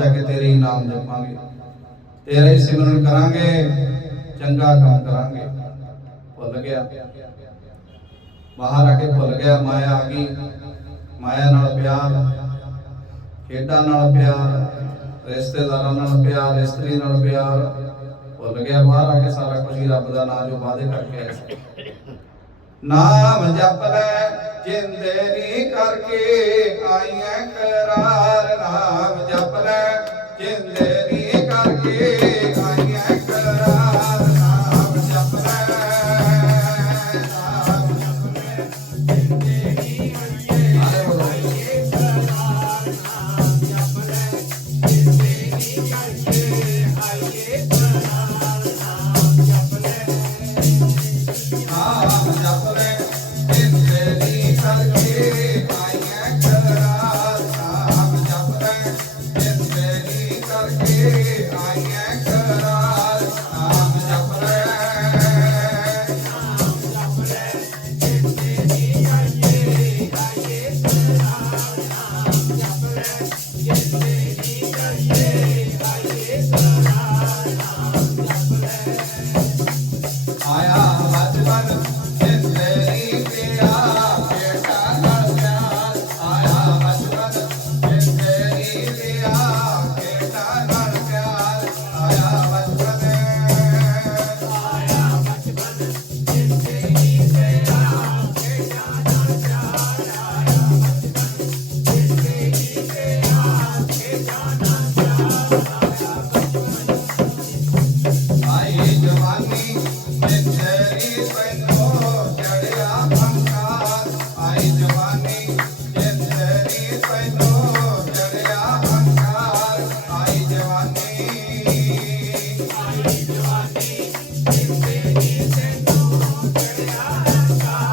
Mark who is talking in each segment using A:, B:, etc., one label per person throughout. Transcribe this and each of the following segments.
A: ਜਾ ਕੇ ਤੇਰੇ ਹੀ ਨਾਮ ਜਪਾਂਗੇ ਤੇਰਾ ਹੀ ਸਿਮਰਨ ਕਰਾਂਗੇ ਚੰਗਾ ਕੰਮ ਕਰਾਂਗੇ ਭੁੱਲ ਗਿਆ ਬਾਹਰ ਆ ਕੇ ਭੁੱਲ ਗਿਆ ਮਾਇਆ ਆ ਗਈ ਮਾਇਆ ਨਾਲ ਪਿਆਰ ਖੇਡਾਂ ਨਾਲ ਪਿਆਰ ਰਿਸ਼ਤੇਦਾਰਾਂ ਨਾਲ ਪਿਆਰ ਇਸਤਰੀ ਨਾਲ ਪਿਆਰ ਭੁੱਲ ਗਿਆ ਬਾਹਰ ਆ ਕੇ ਸਾਰਾ ਕੁਝ ਹੀ ਰੱਬ ਦਾ ਨਾਮ ਜੋ ਵਾਅਦੇ ਕਰਕੇ ਆਇਆ ਸੀ ਨਾਮ ਜਪ ਲੈ ਜਿੰਦੇਰੀ ਕਰਕੇ ਆਈਐ ਕਰਾਰ ਨਾਮ ਨਾਮ Sabbath.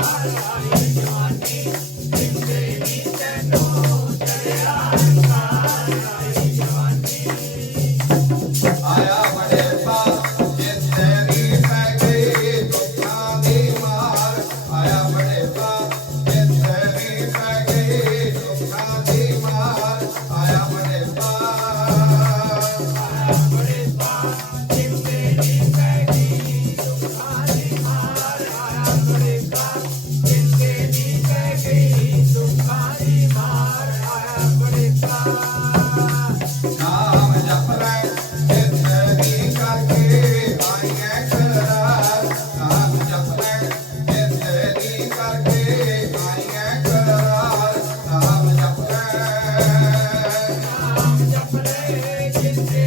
A: Bye. Música